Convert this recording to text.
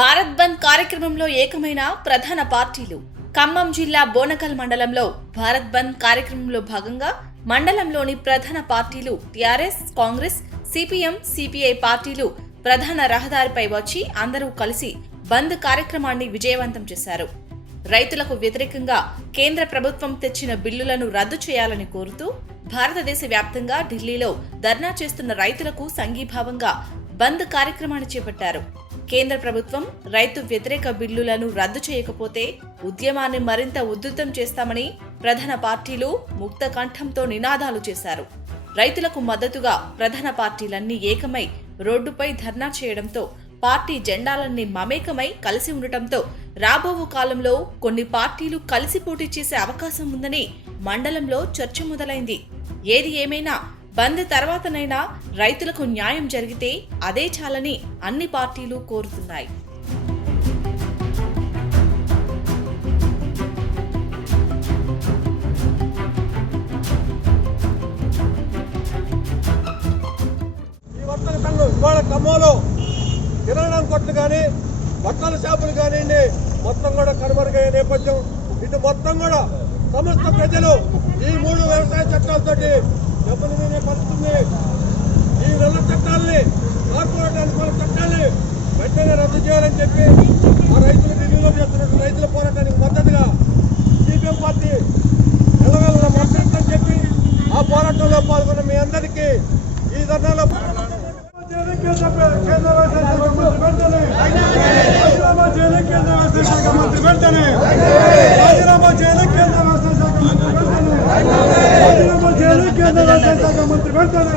భారత్ బంద్ కార్యక్రమంలో ఏకమైన ప్రధాన పార్టీలు. ఖమ్మం జిల్లా బోనకల్ మండలంలో భారత్ బంద్ కార్యక్రమంలో భాగంగా మండలంలోని ప్రధాన పార్టీలు టీఆర్ఎస్ కాంగ్రెస్ సిపిఎం సిపిఐ పార్టీలు ప్రధాన రహదారిపై వచ్చి అందరూ కలిసి బంద్ కార్యక్రమాన్ని విజయవంతం చేశారు. రైతులకు వ్యతిరేకంగా కేంద్ర ప్రభుత్వం తెచ్చిన బిల్లులను రద్దు చేయాలని కోరుతూ భారతదేశ వ్యాప్తంగా ఢిల్లీలో ధర్నా చేస్తున్న రైతులకు సంఘీభావంగా బంద్ కార్యక్రమాన్ని చేపట్టారు. కేంద్ర ప్రభుత్వం రైతు వ్యతిరేక బిల్లులను రద్దు చేయకపోతే ఉద్యమాన్ని మరింత ఉధృతం చేస్తామని ప్రధాన పార్టీలు ముక్త కంఠంతో నినాదాలు చేశారు. రైతులకు మద్దతుగా ప్రధాన పార్టీలన్నీ ఏకమై రోడ్డుపై ధర్నా చేయడంతో పార్టీ జెండాలన్నీ మమేకమై కలిసి ఉండటంతో రాబోవు కాలంలో కొన్ని పార్టీలు కలిసి పోటీ చేసే అవకాశం ఉందని మండలంలో చర్చ మొదలైంది. ఏది ఏమైనా బంద్ తర్వాతనైనా రైతులకు న్యాయం జరిగితే అదే చాలని అన్ని పార్టీలు కోరుతున్నాయి. ఈ ఇవాళ ఖమ్మంలో కిరాణా కొట్లు కానీ బట్టల షాపులు కానివ్వండి మొత్తం కూడా కనుమరుగయ్యే నేపథ్యం. ఇటు మొత్తం కూడా సమస్త ప్రజలు ఈ మూడు వ్యవసాయ చట్టాలతోటి దెబ్బతినే పరిస్థితుంది ఈ నల్ల చట్టాలని కార్పొరేట్ అనుకున్న చట్టాలని వెంటనే రద్దు చేయాలని చెప్పి ఆ రైతులు ఢిల్లీలో చేస్తున్న రైతుల పోరాటానికి మద్దతుగా సిపిఎం పార్టీ ఎల్లవెల్ల మద్దతు చెప్పి ఆ పోరాటంలో పాల్గొన్న మీ అందరికీ ఈ ధర్నాలో రాజీనామా చేయాలి కేంద్ర వ్యవసాయ మంత్రి వెంటనే రాజీనామా చేయాలి కేంద్ర వ్యవసాయ శాఖ మంత్రి వెంటనే